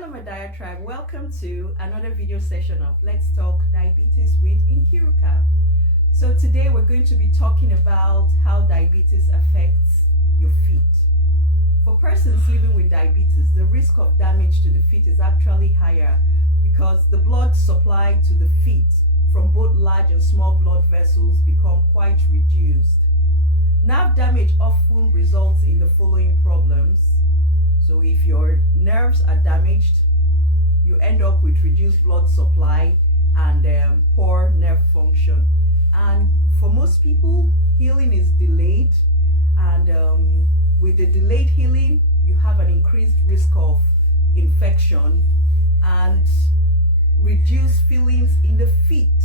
Hello my diatribe, welcome to another video session of Let's Talk Diabetes with Nkiruka. So today we're going to be talking about how diabetes affects your feet. For persons living with diabetes, the risk of damage to the feet is actually higher because the blood supply to the feet from both large and small blood vessels become quite reduced. Nerve damage often results in the following problems. So if your nerves are damaged, you end up with reduced blood supply and poor nerve function. And for most people, healing is delayed. And with the delayed healing, you have an increased risk of infection and reduced feelings in the feet,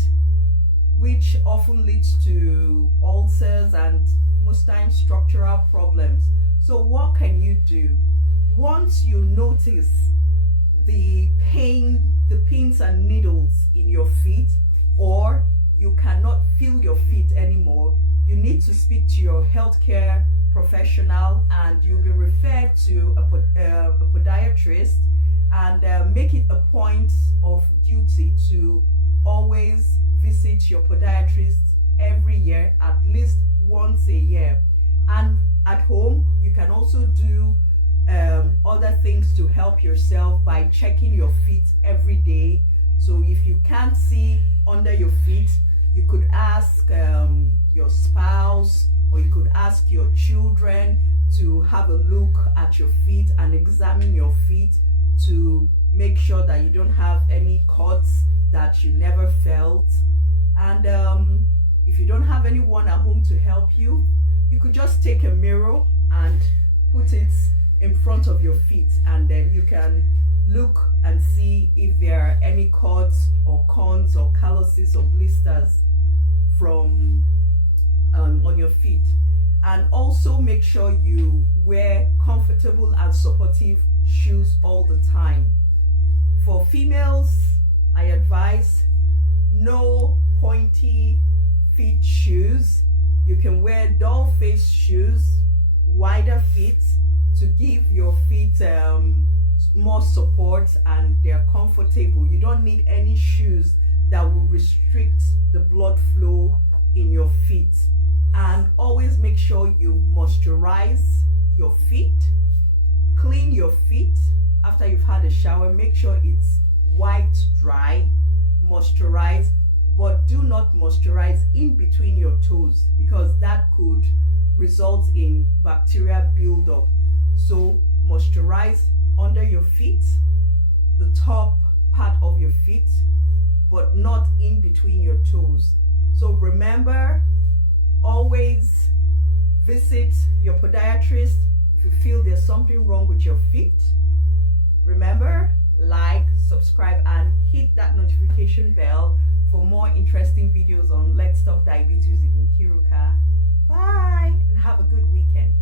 which often leads to ulcers and most times structural problems. So what can you do? Once you notice the pain, the pins and needles in your feet, or you cannot feel your feet anymore, you need to speak to your healthcare professional and you'll be referred to a podiatrist, and make it a point of duty to always visit your podiatrist every year, at least once a year. And at home, you can also do other things to help yourself by checking your feet every day. So if you can't see under your feet, you could ask your spouse, or you could ask your children to have a look at your feet and examine your feet to make sure that you don't have any cuts that you never felt. And if you don't have anyone at home to help you, you could just take a mirror and put it in front of your feet, and then you can look and see if there are any cuts or corns or calluses or blisters from on your feet. And also make sure you wear comfortable and supportive shoes all the time. For females, I advise no pointy feet shoes. You can wear dull face shoes, wider feet, to give your feet more support and they're comfortable. You don't need any shoes that will restrict the blood flow in your feet. And always make sure you moisturize your feet. Clean your feet after you've had a shower. Make sure it's wiped dry. Moisturize, but do not moisturize in between your toes because that could result in bacterial buildup. So moisturize under your feet, the top part of your feet, but not in between your toes. So remember, always visit your podiatrist if you feel there's something wrong with your feet. Remember, like, subscribe, and hit that notification bell for more interesting videos on Let's Talk Diabetes with Nkiruka. Bye, and have a good weekend.